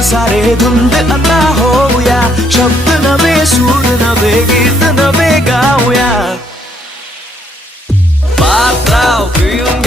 आपण सारे धुंद आता होऊया, शब्द नवे सूर नवे गीत नवे गाऊया. पात्राव पिऊन